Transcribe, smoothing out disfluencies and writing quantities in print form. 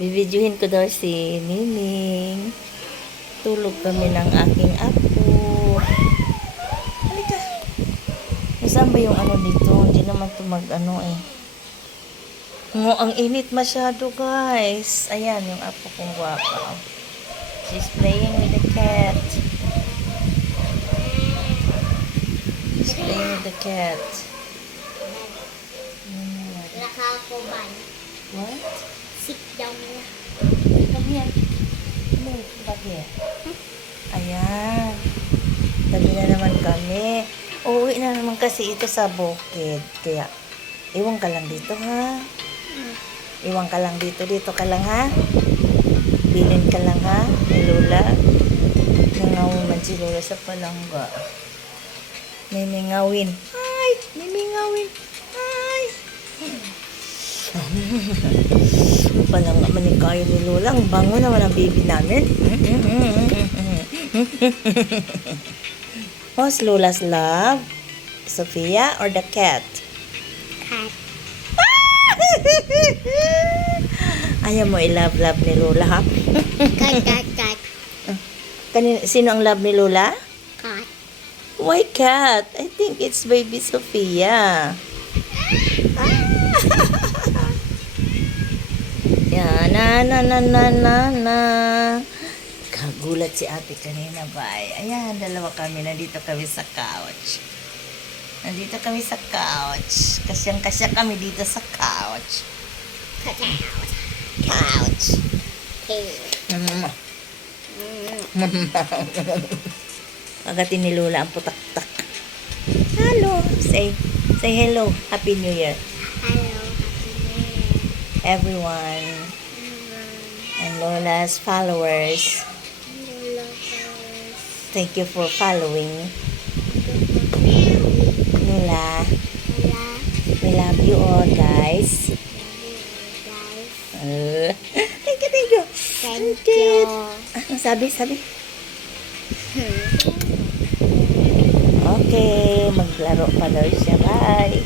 Bibidyohin ko daw si Nining. Tulog kami ng aking apo. Halika. Nasaan ba yung ano dito? Hindi naman ito mag-ano eh. Ang init masyado, guys. Ayan, yung apo kong guwapa. She's playing with the cat. She's playing with the cat. Nakakuban. What? Sit down na. Come here. Move. Back here. Ayan. Tabi na naman kami. Uuwi na naman kasi ito sa bukid. Kaya, iwan ka lang dito, ha? Iwan ka lang dito. Dito ka lang, ha? Bilin ka lang, ha? Ni Lola. Nangawin man si Lola sa palangga. May mingawin. Ay! May mingawin. Ay! Palangga manikaya ni Lola. Ang bango naman ang baby namin. Who's Lola's love? Sophia or the cat? Cat. Ayaw mo i-love ni Lola, ha? Cat. Sino ang love ni Lola? Cat. Why cat? I think it's baby Sophia. Yan, na. Kagulat si ate kanina ba? Ayan, dalawa kami. Nandito kami sa couch. Kasyang-kasya kami dito sa couch. Couch. Agatin ni Lola ang putak-tak. Hello. Say hello. Happy New Year. Hello. Happy New Year. Everyone. And Lola's followers. Hello, flowers. Thank you for following. Lola. Hello. We love you all, guys. Guys. Thank you. Thank you. Ang sabi? Okay, maglaro pa daw siya. Bye.